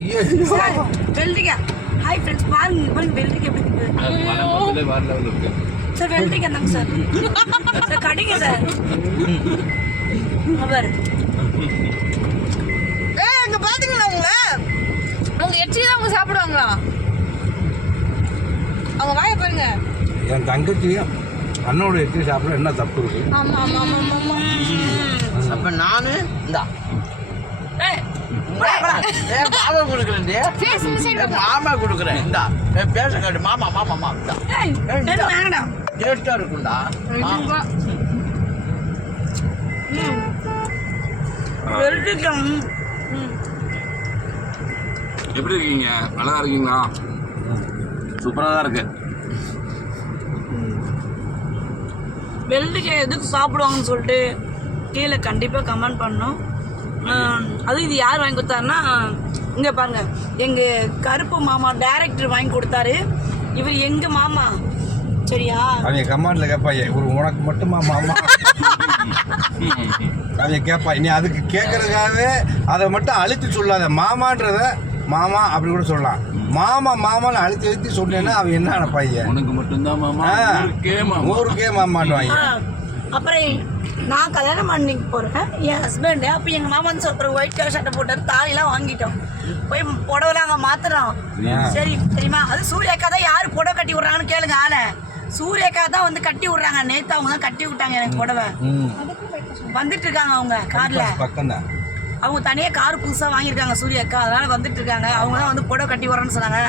Sir வெள்ளரிக்காய் hi friends பாருங்க பாருங்க வெள்ளரிக்காய் எப்படி இருக்கு சார் வெள்ளரிக்காய் தாங்க சார் சார். கடிங்க சார். பாரு. ஏய் அங்க பாத்தீங்களா உங்களை? அவங்க எச்சி தான் அவங்க சாப்பிடுவாங்களா? அவங்க வாயை பாருங்க. என் தங்கச்சி அண்ணோட எட்டி சாப்பிட என்ன தப்பு இருக்கு? ஆமா ஆமா ஆமா ஆமா அப்ப நானு இந்தா. ஏய், மாமா கொடுக்குறேன். மாமா கொடுக்குறேன். இந்தா பேச கேட்டு மாமா மாமா மாமா டேஸ்டா இருக்கும்டா. எப்படி இருக்கீங்க? நல்லா இருக்கீங்களா? சூப்பராக தான் இருக்கு. வெள்ளரிக்காய் எதுக்கு சாப்பிடுவாங்கன்னு சொல்லிட்டு கீழே கண்டிப்பாக கமெண்ட் பண்ணணும். ஆஹ் அதுவும் இது யார் வாங்கி கொடுத்தாருன்னா இங்கே பாருங்க எங்கள் கருப்பு மாமா டைரக்டர் வாங்கி கொடுத்தாரு. இவர் எங்கள் மாமா? சரியா? அவங்க கமாண்ட்ல கேட்பாங்க ஒரு உனக்கு மட்டுமா மாமா? அவங்க கேட்பா நீ அதுக்கு கேட்கறதுக்காகவே அதை மட்டும் அழுத்தி சொல்லாத. மாமான்றத மாமா அப்படி கூட சொல்லலாம். மாமா மாமான்னு அழுத்தி அழுத்தி சொன்னேன்னா அவன் என்ன நினைப்பாங்க உனக்கு மட்டும்தான் மாமா. ஊருக்கே மாமா. ஊருக்கே மாமான்னுவாங்க. ஆஹ் அப்புறம் நான் கல்யாணம் பண்ணிக்கு போகிறேன் என் ஹஸ்பண்டு அப்போ எங்கள் மாமா வந்து சொல்கிற ஒயிட் கலர் சட்டை போட்டார் தாலிலாம் வாங்கிட்டோம். போய் புடவைலாம் அங்கே மாத்துறோம். சரி தெரியுமா? அது சூர்யாக்கா தான் யார் புடவை கட்டி விட்றாங்கன்னு கேளுங்க ஆளை. சூர்யாக்கா தான் வந்து கட்டி விட்றாங்க. நேற்று அவங்க தான் கட்டி விட்டாங்க எனக்கு புடவை. வந்துட்டு இருக்காங்க அவங்க கார்ல. அவங்க தனியாக கார் புதுசாக வாங்கியிருக்காங்க சூர்யாக்கா. அதனால வந்துட்டு இருக்காங்க அவங்க தான் வந்து புடவை கட்டி வரேன்னு சொன்னாங்க.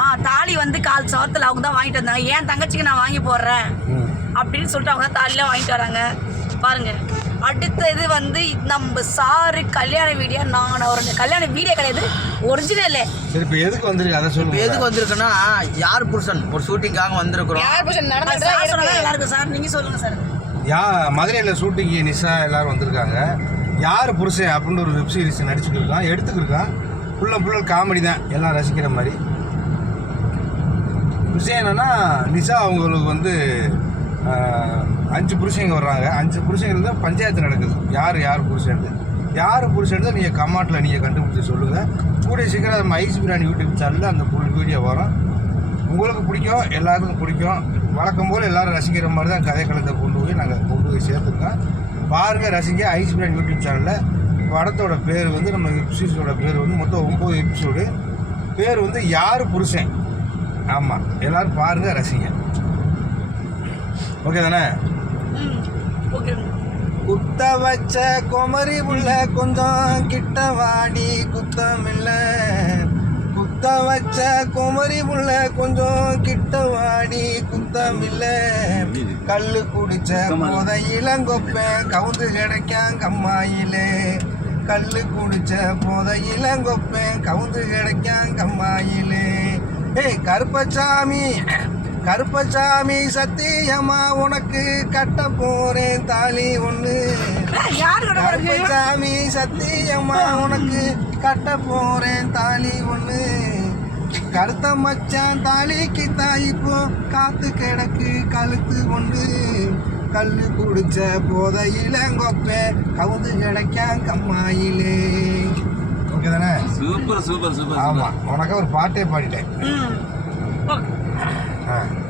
ஆ தாலி வந்து கால் சவத்தில் அவங்க தான் வாங்கிட்டு வந்தாங்க. ஏன் தங்கச்சிக்கு நான் வாங்கி போடுறேன். அப்படின்னு சொல்லிட்டு அவங்க தான் தாலிலாம் வாங்கிட்டு வராங்க. பாருங்க. அடுத்தது வந்து நம்ம சாரு கல்யாண வீடியோ நான் ஒரு கல்யாண வீடியோ கிடையாது. ஒரிஜினல் சரி இப்போ எதுக்கு வந்திருக்கு? அதை சொல்லுங்க. எதுக்கு வந்திருக்குன்னா யார் புருஷன்? ஒரு ஷூட்டிங்காக வந்திருக்கிறோம். யார் புருஷன்? நடந்துட்டு தான் சார். நல்லா இருக்கும் சார் நீங்க சொல்லுங்க சார் யா மதுரையில் ஷூட்டிங்கு நிஷா எல்லாரும் வந்திருக்காங்க. யார் புருஷன் அப்படின்னு ஒரு வெப் சீரிஸ் நடிச்சுக்கிருக்கான் எடுத்துக்கிருக்கான் ஃபுல் அண்ட் ஃபுல் காமெடி தான். எல்லாம் ரசிக்கிற மாதிரி. விஷயம் என்னன்னா நிஷா அவங்களுக்கு வந்து அஞ்சு புருஷங்க வர்றாங்க. அஞ்சு புருஷங்க தான் பஞ்சாயத்து நடக்குது. யார் யார் புருஷன் யார் புருஷன் நீங்கள் கமாட்டில் நீங்கள் கண்டுபிடிச்சி சொல்லுங்கள் கூடிய சீக்கிரம் நம்ம ஐஸ் பிரியாணி யூடியூப் சேனலில் அந்த ஃபுல் வீடியோ வரும். உங்களுக்கு பிடிக்கும் எல்லாருக்கும் பிடிக்கும். வழக்கம் போல் எல்லோரும் ரசிக்கிற மாதிரி தான் கதை கொண்டு போய் நாங்கள் கொண்டு போய் சேர்த்துருக்கோம். பாருங்கள் ரசிங்க ஐஸ் பிரியாணி யூடியூப் சேனலில் படத்தோட பேர் வந்து நம்ம எபிசோடோட பேர் வந்து மொத்தம் ஒம்பது எபிசோடு பேர் வந்து யார் புருஷன்? ஆமாம் எல்லாரும் பாருங்கள் ரசிங்க. ஓகே. தானே குத்த வச்ச குமரி புள்ள கொஞ்சம் கிட்ட வாடி குத்தமில்ல. குத்த வச்ச குமரி புள்ள கொஞ்சம் கிட்ட வாடி குத்தமில்ல. கல்லு குடிச்ச போத இளங்கொப்பேன் கவுந்து கிடைக்கான் கம்மாயிலே. கல்லு குடிச்ச போத இளங்கொப்பேன் கவுந்து கிடைக்கான் கம்மாயிலே. ஏய் கருப்பசாமி. கருப்பசாமி சத்தியமா உனக்கு கட்ட போறேன் தாலி பாருங்க கருப்பசாமி சத்தியமா உனக்கு கட்ட போறேன் தாலி ஒண்ணு. கருத்த மச்சான் தாலிக்கு தாயிப்போ காத்து கிடக்கு கழுத்து ஒன்று. கல்லு குடிச்ச போதையில கொப்பே கவுந்து கிடைக்கான் கம்மாயிலே. ஓகே தானே? சூப்பர் சூப்பர் சூப்பர் ஆமா உனக்கு ஒரு பாட்டே பாடிட்டேன். ம் ஓகே ஆ